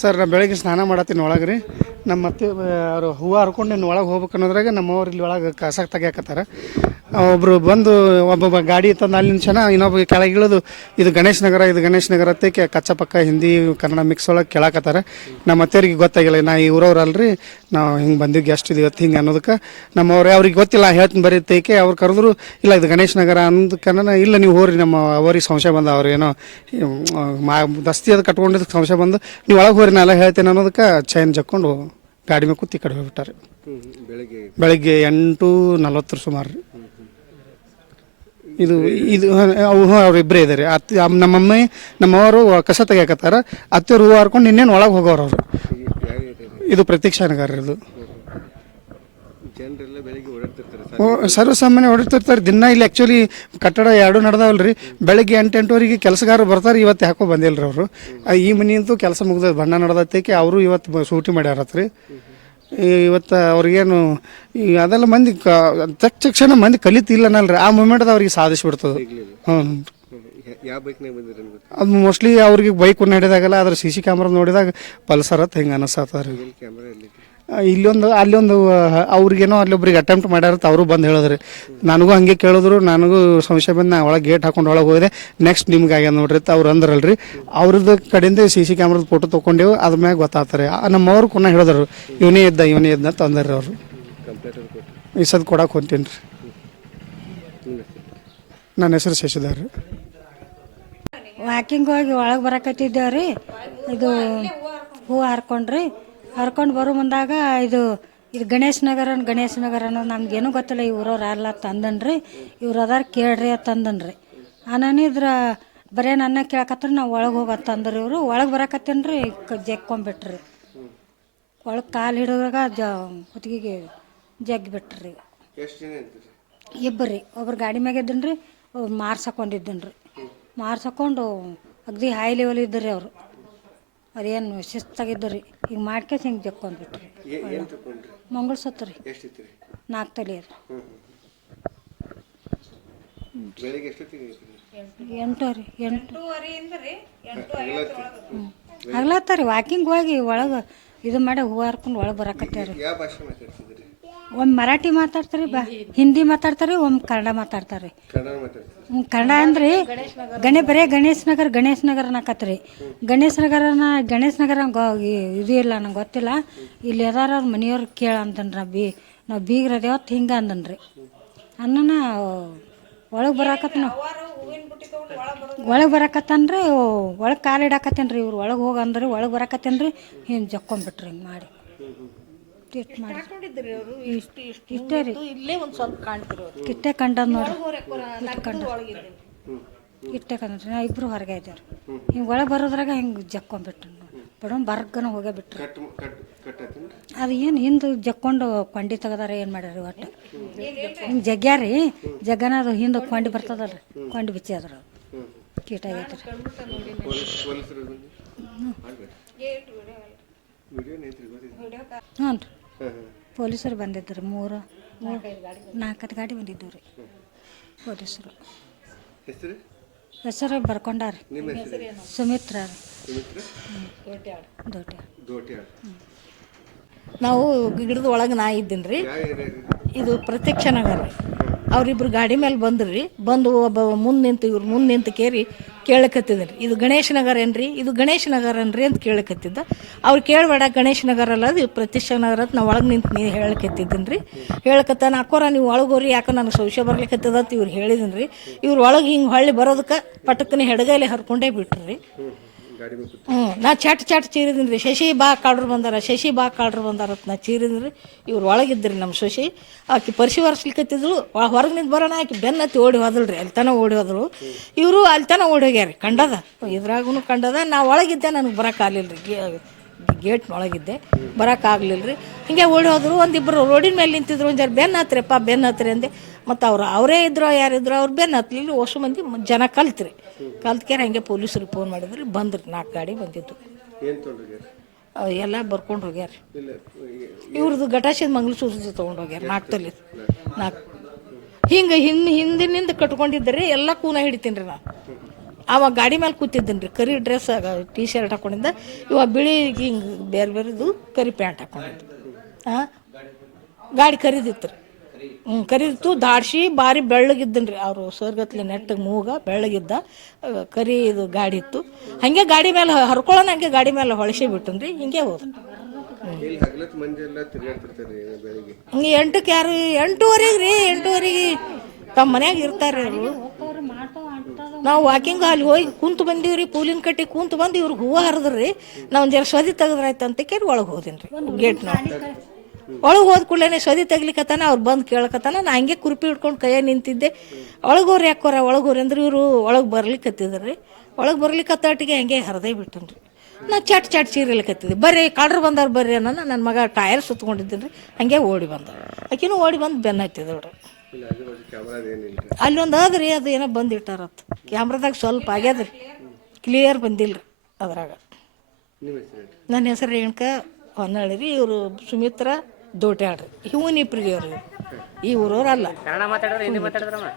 Sir ನಾ ಬೆಳಗ್ಗೆ ಸ್ನಾನ ಮಾಡತ್ತೀನಿ ಒಳಗೆ ರೀ. ನಮ್ಮ ಅತ್ತೆ ಅವರು ಹೂವು ಹರ್ಕೊಂಡು ಇನ್ನು ಒಳಗೆ ಹೋಗ್ಬೇಕು ಅನ್ನೋದ್ರಾಗ ನಮ್ಮವ್ರು ಇಲ್ಲಿ ಒಳಗೆ ಕಸ ತೆಗಿಯಾಕತ್ತಾರ. ಒಬ್ಬರು ಬಂದು ಒಬ್ಬೊಬ್ಬ ಗಾಡಿ ತಂದು ಅಲ್ಲಿ ನಿಂಚನ ಇನ್ನೊಬ್ಬ ಕೆಳಗೆ ಇಳಿದು ಇದು ಗಣೇಶ್ ನಗರ ಅತ್ತೆ ಕಚ್ಚ ಪಕ್ಕ ಹಿಂದಿ ಕನ್ನಡ ಮಿಕ್ಸ್ ಒಳಗೆ ಕೇಳಾಕತ್ತಾರ. ನಮ್ಮ ಅತ್ತೆಯವ್ರಿಗೆ ಗೊತ್ತಾಗಿಲ್ಲ, ನಾ ಈ ಊರವ್ರಲ್ರಿ, ನಾವು ಹಿಂಗೆ ಬಂದಿದ್ದು ಗೆಸ್ಟ್ ಇದು ಇವತ್ತು ಹಿಂಗೆ ಅನ್ನೋದಕ್ಕೆ ನಮ್ಮವ್ರು ಅವ್ರಿಗೆ ಗೊತ್ತಿಲ್ಲ, ಹೇಳ್ತೀನಿ ಬರೀ ತೇಕೆ ಅವ್ರು ಕರೆದ್ರು. ಇಲ್ಲ ಇದು ಗಣೇಶ್ ನಗರ ಅಂದಕ್ಕನ ಇಲ್ಲ ನೀವು ಹೋಗ್ರಿ, ನಮ್ಮ ಅವ್ರಿಗೆ ಸಂಶಯ ಬಂದ ಅವ್ರು ಏನೋ ದಸ್ತಿ ಅದು ಕಟ್ಕೊಂಡಿದ್ದಕ್ಕೆ ಸಂಶಯ ಬಂದು ನೀವು ಒಳಗೆ ಹೋರಿ ನಾ ಎಲ್ಲ ಹೇಳ್ತೇನೆ ಅನ್ನೋದಕ್ಕೆ ಚೈನ್ ಜಕ್ಕೊಂಡು ಗಾಡಿ ಮೇಲೆ ಕೂತಿ ಕಡೆ ಹೋಗ್ಬಿಟ್ಟಾರೆ. ಬೆಳಗ್ಗೆ 8:40 ಸುಮಾರು ರೀ. ಇದು ಇದು ಅವ್ರಿಬ್ಬರೇ ಇದ್ದಾರೆ. ನಮ್ಮಮ್ಮಿ ನಮ್ಮವರು ಕಸ ತೆಗಿಯಾಕತ್ತಾರ. ಅತ್ತೆಯವ್ರು ಹೂವು ಹರ್ಕೊಂಡು ಇನ್ನೇನು ಒಳಗೆ ಹೋಗೋರು ಅವರು. ಇದು ಪ್ರತೀಕ್ಷಾ ನಗರ. ಇದು ಸರ್ವಸಾಮಾನ್ಯ ಓಡಿರ್ತಿರ್ತಾರೆ ದಿನ. ಇಲ್ಲಿ ಆ್ಯಕ್ಚುಲಿ ಕಟ್ಟಡ 2 ನಡೆದಾವಲ್ರಿ. ಬೆಳಗ್ಗೆ 8-8ವರೆಗೆ ಕೆಲಸಗಾರರು ಬರ್ತಾರೆ. ಇವತ್ತು ಯಾಕೋ ಬಂದಿಲ್ಲ ರೀ ಅವರು. ಈ ಮನೆಯಂತೂ ಕೆಲಸ ಮುಗ್ದ ಬಣ್ಣ ನಡೆದೈತೇಕೆ ಅವರು ಇವತ್ತು ಸೂಟಿ ಮಾಡ್ಯಾರತ್ರಿ. ಇವತ್ತು ಅವ್ರಿಗೇನು ಅದೆಲ್ಲ ಮಂದಿ ತಕ್ಷಣ ಮಂದಿ ಕಲಿತಿಲ್ಲನಲ್ರಿ, ಆ ಮೂಮೆಂಟ್ದ ಅವ್ರಿಗೆ ಸಾಧಿಸ್ಬಿಡ್ತದೆ. ಅದು ಮೋಸ್ಟ್ಲಿ ಅವ್ರಿಗೆ ಬೈಕ್ ನಡೆದಾಗಲ್ಲ, ಅದ್ರ CC ಕ್ಯಾಮ್ರಾ ನೋಡಿದಾಗ ಪಲ್ಸರ್ ಅಂತ ಹಿಂಗೆ ಅನಿಸ್ತದೆ. ಇಲ್ಲೊಂದು ಅಲ್ಲೊಂದು ಅವ್ರಿಗೇನೋ ಅಲ್ಲೊಬ್ರಿಗೆ ಅಟೆಂಪ್ಟ್ ಮಾಡ್ಯಾರ ಅವರು ಬಂದು ಹೇಳಿದ್ರಿ. ನನಗೂ ಹಂಗೆ ಕೇಳಿದ್ರು, ನನಗೂ ಸಂಶಯ ಬಂದು ನಾ ಒಳಗೆ ಗೇಟ್ ಹಾಕೊಂಡು ಒಳಗೆ ಹೋದೆ. ನೆಕ್ಸ್ಟ್ ನಿಮ್ಗೆ ಆಗ್ಯಾದ ನೋಡ್ರಿ ಅವ್ರು ಅಂದ್ರಲ್ರಿ. ಅವ್ರದ್ದು ಕಡೆಯಿಂದ CC ಕ್ಯಾಮ್ರಾದ ಫೋಟೋ ತೊಗೊಂಡೇವು, ಅದ್ರ ಮ್ಯಾಗ ಗೊತ್ತಾಗ್ತಾರೆ. ನಮ್ಮವ್ರು ಕೂಡ ಹೇಳಿದ್ರು ಇವನೇ ಇದ್ದ ಅಂತ ಅಂದ್ರಿ ಅವರು. ಈ ಸದ್ ಕೊಡಕ್ಕೆ ಹೊಂಟೀನಿ ರೀ. ನನ್ನ ಹೆಸರು ಶಶಿಧರ್ ರೀ. ವಾಕಿಂಗ್ ಹೋಗಿ ಒಳಗೆ ಬರಕತ್ತಿದ್ದೇವ್ರಿ. ಇದು ಹೂವು ಹರ್ಕೊಂಡು ಬರೋ ಮುಂದಾಗ ಇದು ಗಣೇಶ್ ನಗರ ಅನ್ನೋದು ನಮ್ಗೇನು ಗೊತ್ತಿಲ್ಲ. ಈ ಊರವ್ರು ಅಲ್ಲ ತಂದನ್ರಿ, ಇವ್ರು ಅದಾರ ಕೇಳ್ರಿ ಅಂತಂದನ್ರಿ. ನಾನು ಇದ್ರ ಬರೀ ನನ್ನ ಕೇಳಕತ್ರ ನಾವು ಒಳಗೆ ಹೋಗತ್ತಂದ್ರಿ. ಇವರು ಒಳಗೆ ಬರಕತ್ತೇನ್ರಿ ಜಗ್ಕೊಂಬಿಟ್ರಿ. ಒಳಗೆ ಕಾಲು ಹಿಡಿದಾಗ ಹೊತ್ತಿಗೆ ಜಗ್ಗಿಬಿಟ್ರಿ. ಇಬ್ಬರಿ, ಒಬ್ರು ಗಾಡಿ ಮ್ಯಾಗ ಇದ್ದನ್ರಿ, ಒಬ್ರು ಮಾರ್ಸಕೊಂಡಿದ್ದನ್ರಿ. ಮಾರ್ಸಕೊಂಡು ಅಗ್ದಿ ಹೈ ಲೆವೆಲ್ ಇದ್ರಿ ಅವರು. ಅದೇನು ಶಿಸ್ತಾಗಿದ್ದರಿ. ಈಗ ಮಾಡ್ಕೇಸಿ ಹಿಂಗೆ ಜಕ್ಕೊಂಡ್ಬಿಟ್ರಿ. ಮಂಗಳಸೂತ್ರ ರೀ, 4 ತೊಲೆ ಅದು. 8 ರೀ. 8 ಆಗ್ಲತ್ತಾರಿ. ವಾಕಿಂಗ್ ಹೋಗಿ ಒಳಗೆ ಇದು ಮಾಡಿ ಹೂವು ಹರ್ಕೊಂಡು ಒಳಗೆ ಬರಕತ್ತೀರಿ. ಒಮ್ಮೆ ಮರಾಠಿ ಮಾತಾಡ್ತಾರೆ, ಹಿಂದಿ ಮಾತಾಡ್ತಾರೆ, ಒಮ್ಮೆ ಕನ್ನಡ ಮಾತಾಡ್ತಾರೆ. ಕನ್ನಡ ಅಂದ್ರೆ ಬರೇ ಗಣೇಶ್ ನಗರ ಅನ್ನಕತ್ರಿ. ಗಣೇಶ್ ನಗರ ಇದು ಇಲ್ಲ, ನಂಗೆ ಗೊತ್ತಿಲ್ಲ. ಇಲ್ಲಿ ಅದಾರ ಅವ್ರ ಮನೆಯವ್ರು ಕೇಳ ಅಂತನ್ರಿ. ನಾವು ಬೀಗ್ರದೇವತ್ತು ಹಿಂಗೆ ಅಂದನ್ರಿ. ಅನ್ನನ ಒಳಗೆ ಬರಾಕತ್ತನ್ರಿ. ಒಳಗೆ ಕಾಲು ಇಡಾಕತ್ತೇನ್ರಿ. ಇವ್ರು ಒಳಗೆ ಹೋಗಿ ಅಂದ್ರಿ. ಒಳಗೆ ಬರಾಕತ್ತೇನ್ರಿ, ಹಿಂಗೆ ಜಕ್ಕೊಂಡ್ಬಿಟ್ರಿ. ಹಿಂಗೆ ಮಾಡಿ ಇಷ್ಟೇ ರೀ. ಇಷ್ಟೇ ಕಂಡದ್ ನೋಡ್ರಿ. ಇಷ್ಟೇ ಕಂಡ್ರಿ. ನಾ ಇಬ್ರು ಹೊರಗೆ ಇದ್ದೇವ್ರಿ. ಹಿಂಗೆ ಒಳಗೆ ಬರೋದ್ರಾಗ ಹಿಂಗೆ ಜಕ್ಕೊಂಡ್ಬಿಟ್ರಿ. ಬಡ ಬರ್ಗನ ಹೋಗೇ ಬಿಟ್ರಿ. ಅದು ಏನು ಹಿಂದೆ ಜಕ್ಕೊಂಡು ಕೊಂಡಿ ತೆಗದಾರ ಏನು ಮಾಡ್ಯಾರ ಒಟ್ಟು ಹಿಂಗೆ ಜಗ್ಗ್ಯಾರಿ. ಜಗ್ಗನ ಅದು ಹಿಂದೆ ಕೊಂಡಿ ಬರ್ತದಲ್ರಿ, ಕೊಂಡಿ ಬಿಚ್ಚಿ ಅದ್ರ ಕೀಟ ಆಗೈತೆ ರೀ. ಹ್ಞೂ ರೀ, ಪೊಲೀಸರು ಬಂದಿದ್ರು. 4 ಗಾಡಿ ಬಂದಿದ್ದು ರೀ ಪೊಲೀಸರು. ಹೆಸರು ಬರ್ಕೊಂಡಾರಿ. ಸುಮಿತ್ರ ರೀ. ದೋಟ್ಯಾಳ್. ನಾವು ಗಿಡದ ಒಳಗೆ ನಾ ಇದ್ದೀನಿ ರೀ. ಇದು ಪ್ರತ್ಯಕ್ಷ ನಗರ. ಅವರಿಬ್ರು ಗಾಡಿ ಮೇಲೆ ಬಂದ್ರಿ. ಬಂದು ಒಬ್ಬ ಇವ್ರು ಮುಂದೆ ನಿಂತು ಕೇರಿ ಕೇಳಕತ್ತಿದ್ರಿ, ಇದು ಗಣೇಶ್ ನಗರ ಏನ್ರಿ, ಇದು ಗಣೇಶ್ ನಗರ ಏನ್ರಿ ಅಂತ ಕೇಳಕತ್ತಿದ್ದ. ಅವ್ರು ಕೇಳಬೇಡ, ಗಣೇಶ್ ನಗರ ಅಲ್ಲ, ಅದು ಪ್ರತಿಷ್ಠಾ ನಗರ ಅಂತ ನಾವು ಒಳಗೆ ನಿಂತು ನೀವು ಹೇಳಕತ್ತಿದ್ದೀನಿ ರೀ. ಹೇಳಕತ್ತಾನ ಅಕ್ಕೋರ ನೀವು ಒಳಗೋರಿ, ಯಾಕೆ ನನಗೆ ಸಂಶಯ ಬರ್ಲಿಕ್ಕತ್ತದ ಅಂತ ಇವ್ರು ಹೇಳಿದೀನಿ ರೀ. ಇವ್ರು ಒಳಗೆ ಹಿಂಗೆ ಹೊಳ್ಳಿ ಬರೋದಕ್ಕೆ ಪಟಕ್ಕನೆ ಹೆಡಗೈಲಿ ಹರ್ಕೊಂಡೇ ಬಿಟ್ರಿ. ನಾ ಚಾಟ್ ಚೀರಿದೀನಿ ರೀ. ಶಶಿ ಬಾ ಕಾಡ್ರು ಬಂದಾರ ಅಂತ ನಾ ಚೀರಿದೀನಿ ರೀ. ಇವ್ರು ಒಳಗಿದ್ರಿ ನಮ್ಮ ಶಶಿ. ಆಕೆ ಪರಿಶಿ ಒರೆಸ್ಲಿಕ್ಕತ್ತಿದ್ಳು. ಹೊರಗೆ ನಿಂತು ಬರೋಣ, ಆಕೆ ಬೆನ್ನತ್ತಿ ಓಡಿ ಹೋದಳ್ರಿ. ಅಲ್ಲಿ ತನಕ ಓಡಿ ಹೋದಳು. ಇವರು ಅಲ್ಲಿ ತನಕ ಓಡಿ ಹೋಗ್ಯಾರಿ. ಕಂಡದ ಇದ್ರಾಗೂ ಕಂಡದ. ನಾ ಒಳಗಿದ್ದೆ, ನನಗೆ ಬರೋಕ್ಕಾಗಲಿಲ್ಲ ರೀ. ಗೇಟ್ನೊಳಗಿದ್ದೆ, ಬರೋಕ್ಕಾಗಲಿಲ್ಲ ರೀ. ಹಿಂಗೆ ಓಡಿ ಹೋದ್ರು. ಒಂದಿಬ್ಬರು ರೋಡಿನ ಮೇಲೆ ನಿಂತಿದ್ರು. ಒಂದು ಜರ ಬೆನ್ನು ಹತ್ತಿರಿ ಅಂದೆ. ಮತ್ತು ಅವರೇ ಇದ್ರು, ಯಾರಿದ್ರು, ಅವ್ರು ಬೆನ್ನು ಹತ್ತಲಿಲ್ಲ. ಅಷ್ಟು ಮಂದಿ ಜನ ಕಲ್ತ್ರಿ. ಕಲ್ತ್ಕ್ಯಾರ ಹಂಗೆ ಪೊಲೀಸರಿಗೆ ಫೋನ್ ಮಾಡಿದ್ರಿ. ಬಂದ್ರಿ. 4 ಗಾಡಿ ಬಂದಿದ್ದು. ಎಲ್ಲ ಬರ್ಕೊಂಡು ಹೋಗ್ಯಾರ. ಇವ್ರದ್ದು ಗಟಾಶಿದ ಮಂಗಳಸೂತ್ರ ತೊಗೊಂಡು ಹೋಗ್ಯಾರ. 4 ತೊಲೆ. ಹಿಂಗೆ ಹಿಂದಿನಿಂದ ಕಟ್ಕೊಂಡಿದ್ದರೆ ಎಲ್ಲ ಕೂನ ಹಿಡಿತೀನಿ ರೀ. ನಾ ಅವ ಗಾಡಿ ಮೇಲೆ ಕೂತಿದ್ದೀನಿ ರೀ, ಕರಿ ಡ್ರೆಸ್ ಟೀ ಶರ್ಟ್ ಹಾಕೊಂಡಿದ್ದ, ಇವ ಬಿಳಿ ಹಿಂಗೆ ಬೇರೆ ಬೇರೆದು ಕರಿ ಪ್ಯಾಂಟ್ ಹಾಕೊಂಡಿದ್ದು. ಹಾಂ, ಗಾಡಿ ಕರಿದಿತ್ತು ರೀ. ಕರಿದಿತ್ತು, ದಾಡ್ಸಿ ಭಾರಿ ಬೆಳ್ಳಗಿದ್ದನು ರೀ. ಅವರು ಸರ್ಗತ್ಲಿ ನೆಟ್ಟಗೆ ಮೂಗ ಬೆಳ್ಳಗಿದ್ದ, ಕರಿ ಇದು ಗಾಡಿ ಇತ್ತು. ಹಾಗೆ ಗಾಡಿ ಮೇಲೆ ಹರ್ಕೊಳ್ಳೋಣ, ಹಂಗೆ ಗಾಡಿ ಮೇಲೆ ಹೊಳಸಿ ಬಿಟ್ಟನು ರೀ. ಹಿಂಗೆ ಹೋದ. ಎಂಟಕ್ಕೆ ಯಾರು 8:30 ರೀ, 8:30 ತಮ್ಮ ಮನ್ಯಾಗ ಇರ್ತಾರೆ ಅವರು. ನಾವು ವಾಕಿಂಗ್ ಅಲ್ಲಿ ಹೋಗಿ ಕುಂತು ಬಂದೀವಿ ರೀ, ಪೂಲಿನ ಕಟ್ಟಿ ಕುಂತು ಬಂದು ಇವ್ರಿಗೆ ಹೂವು ಹರಿದ್ರಿ. ನಾವು ಒಂದು ಜರ ಸದಿ ತೆಗೆದ್ರಾಯ್ತು ಅಂತ ಕೇಳಿ ಒಳಗೆ ಹೋದಿನಿ ರೀ. ಗೇಟ್ನ ಒಳಗೆ ಹೋದ ಕೂಡಲೇ ಸದಿ ತೆಗ್ಲಿಕ್ಕತ್ತಾನ. ಅವ್ರು ಬಂದು ಕೇಳಕತ್ತಾನ. ನಾ ಹಂಗೆ ಕುರ್ಪಿ ಹಿಡ್ಕೊಂಡು ಕೈಯಾಗ ನಿಂತಿದ್ದೆ. ಒಳಗೋರಿ ಯಾಕೋರ ಒಳಗೋರಿ ಅಂದ್ರೆ ಇವರು ಒಳಗೆ ಬರ್ಲಿಕ್ಕತ್ತಿದ್ರು ರೀ. ಒಳಗೆ ಬರ್ಲಿಕ್ಕತ್ತಾಟಿಗೆ ಹಂಗೆ ಹರಿದೇ ಬಿಟ್ಟನು ರೀ. ನಾ ಚಟ್ ಚೀರಿಲಿಕ್ಕತ್ತಿದ್ದೆ. ಬರ್ರಿ ಕಾಡ್ರು ಬಂದವ್ರು ಬರ್ರಿ ಅನ್ನೋ ನನ್ನ ಮಗ ಟೈರ್ ಸುತ್ಕೊಂಡಿದ್ದೀನಿ ರೀ. ಹಂಗೆ ಓಡಿ ಬಂದ. ಆಕಿನೂ ಓಡಿ ಬಂದು ಬೆನ್ನ ಹತ್ತಿದವ್ರು. ಅಲ್ಲೊಂದು ಅದ್ರಿ, ಅದು ಏನೋ ಬಂದಿಟ್ಟಾರತ್ತ ಕ್ಯಾಮ್ರಾದಾಗ. ಸ್ವಲ್ಪ ಆಗ್ಯದ್ರಿ, ಕ್ಲಿಯರ್ ಬಂದಿಲ್ಲ ರೀ ಅದ್ರಾಗ. ನನ್ನ ಹೆಸರು ರೇಣುಕಾ ಹೊನ್ನಳ್ಳಿ ರೀ. ಇವರು ಸುಮಿತ್ರ ದೋಟ್ಯಾಡ್ರಿ. ಇವನಿಪ್ರಿಗೆ ಅವ್ರು ಈ ಊರವ್ರಲ್ಲ. ಕನ್ನಡ ಮಾತಾಡಿದ್ರೆ ಹಿಂದಿ ಮಾತಾಡಿದ್ರಮ್ಮ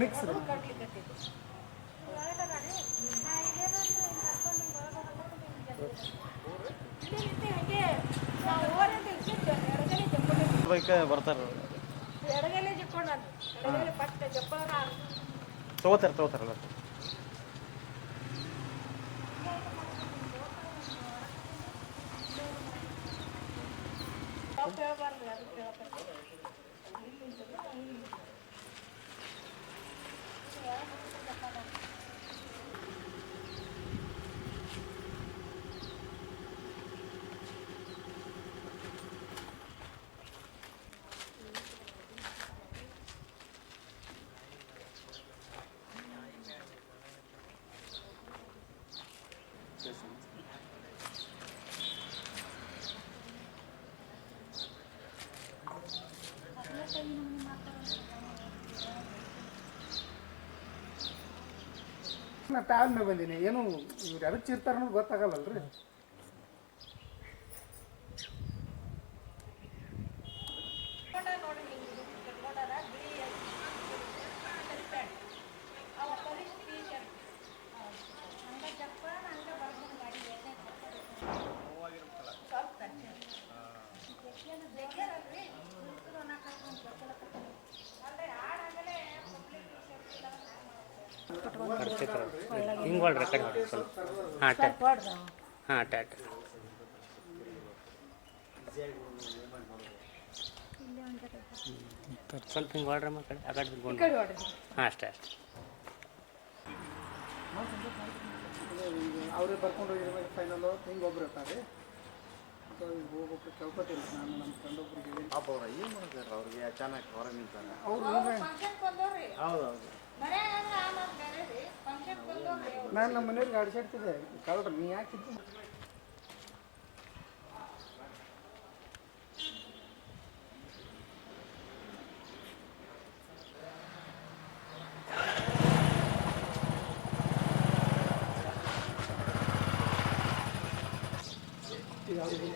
ಮಿಕ್ಸ್ ಬರ್ತಾರೆ, ತಗೋತಾರಲ್ಲ. ನಾ ಟೈಮ್ ಮೇಲೆ ಬಂದೀನಿ. ಏನು ಇವ್ರು ಯಾರು ಚಿರ್ತಾರ ಅನ್ನೋದು ಗೊತ್ತಾಗಲ್ಲಲ್ರಿ. ಹಿಂಗೆ ಹೊಡ್ರಿ ಕಡೆ ಹೊಡ್ರಿ ಸ್ವಲ್ಪ. ಹಾಂ ಟ್ಯಾಟ್, ಹಾಂ ಟ್ಯಾಟ್. ಸ್ವಲ್ಪ ಹಿಂಗೆ ಹೊಡ್ರಮ್ಮ ಕಡೆ ಆ ಕಡೆ ತಿರ್ಕೊಂಡು. ಹಾಂ ಅಷ್ಟೇ ಅಷ್ಟೇ. ಅವರೇ ಬರ್ಕೊಂಡು ಹೋಗಿರೋ ಫೈನಲ್ ಹಿಂಗೆ ಒಬ್ರು ಇರ್ತಾರೆ. ಹೋಗ್ಬೇಕು ಚೌಕಟ್ಟಿಲ್ಲ. ನಾನು ನಮ್ಮ ಫ್ರೆಂಡ್ ಒಬ್ರಿಗೆ ಪಾಪ ಅವ್ರು ಏನು ಮಾಡ್ತಾರೆ, ಅವ್ರಿಗೆ ಅಚಾನಕ್ ಹೊರಗೆ ನಿಂತಾರೆ ಅವರು. ಹೌದೌದು, ನಾನು ನಮ್ಮ ಮನೆಯವ್ರಿಗೆ ಅಡ್ಸಾಡ್ತಿದ್ದೆ. ಕಳ್ರಿ ನೀ ಯಾಕಿದ್ದೆ? ಯಾವುದು